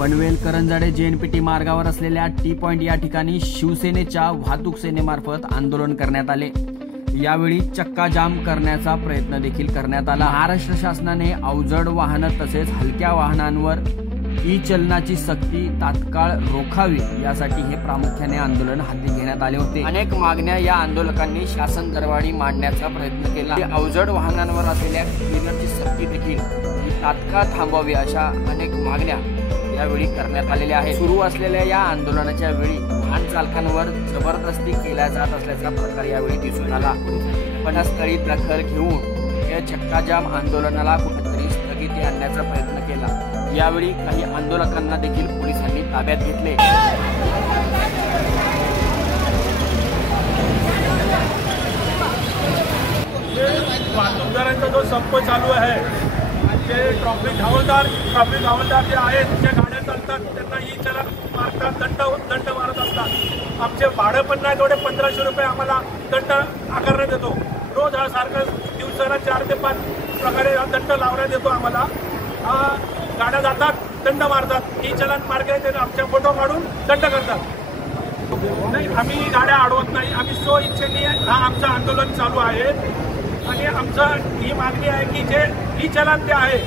Panvel Karanjade JNPT मार्गावर असलेल्या T point या ठिकाणी शिवसेनेच्या वाहतूक सेनेमार्फत आंदोलन करण्यात आले। यावेळी चक्का जाम करण्याचा प्रयत्न देखील करण्यात आला। महाराष्ट्र शासनाने अवजड वाहनं तसेच हलक्या वाहनांवर ई चलनाची सक्ती तात्काळ रोखावी यासाठी हे प्रामुख्याने आंदोलन हाती घेण्यात आले होते। अनेक मागण्या या आंदोलकांनी शासन दरबारी मांडण्याचा प्रयत्न केला। अवजड वाहनांवर असलेल्या क्लिनरची सक्ती देखील तात्काळ थांबवावी अशा अनेक मागण्या यावेळी करण्यात आलेल्या आहेत। सुरू असलेल्या या आंदोलनाच्या वेळी वाहन चालकांवर जबरदस्ती केल्या जात असल्याचा प्रकार यावेळी दिसून आला। घटनास्थळी दखल घेऊन या चक्काजाम आंदोलनाला कुठेतरी स्थगिती आणण्याचा प्रयत्न केला। यावेळी काही आंदोलकांना देखील पोलिसांनी ताब्यात घेतले। वाहतूकदारांचा जो संप चालू आहे ते ट्रॅफिक हवालदार जे आहेत ज्या गाड्या चालतात त्यांना ई चलन मारतात, दंड मारत असतात। आमचे भाडं पण नाही तेवढे 1500 रुपये आम्हाला दंड आकारण्यात येतो। रोज हा सारखा दिवसाला 4 ते 5 प्रकारे हा दंड लावण्यात येतो आम्हाला। गाड्या जातात, दंड मारतात, ई चलन मार्गे आमच्या फोटो काढून दंड करतात। नाही, आम्ही गाड्या अडवत नाही, आम्ही स्व इच्छेने हा आमचं आंदोलन चालू आहे। आणि आमचं ही मागणी आहे की जे ई चलन ते आहे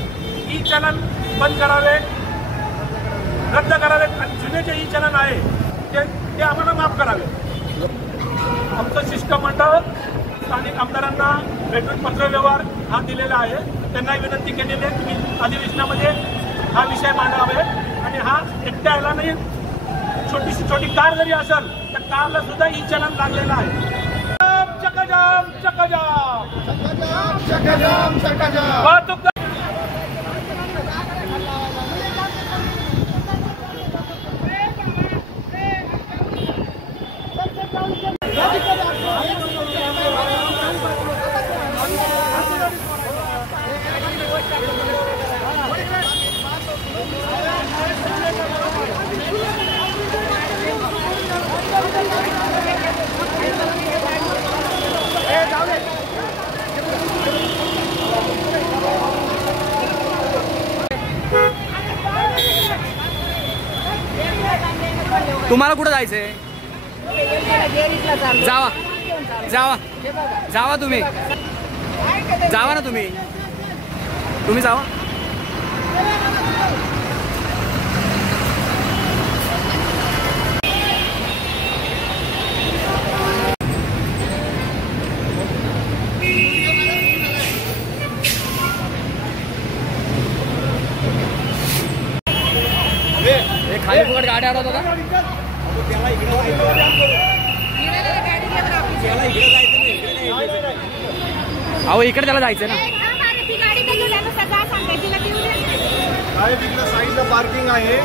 ई चलन बंद करावे, रद्द करावे आणि जुने जे ई चलन आहे ते आम्हाला माफ करावे। आमचं शिष्टमंडळ स्थानिक आमदारांना भेटून पत्रव्यवहार हा दिलेला आहे। त्यांना विनंती केलेली आहे तुम्ही अधिवेशनामध्ये हा विषय मांडावे आणि हा एकट्याला नाही, छोटी कार जरी असेल तर कारला सुद्धा ई चलन लागलेलं आहे। वाहतूक तुम्हाला कुठे जायचंय? जावा जावा जावा तुम्ही जावा ना तुम्ही जावा। खाली फुकट गाड्या आडवत होता। अहो इकडे त्याला जायचं ना। साईडला पार्किंग आहे।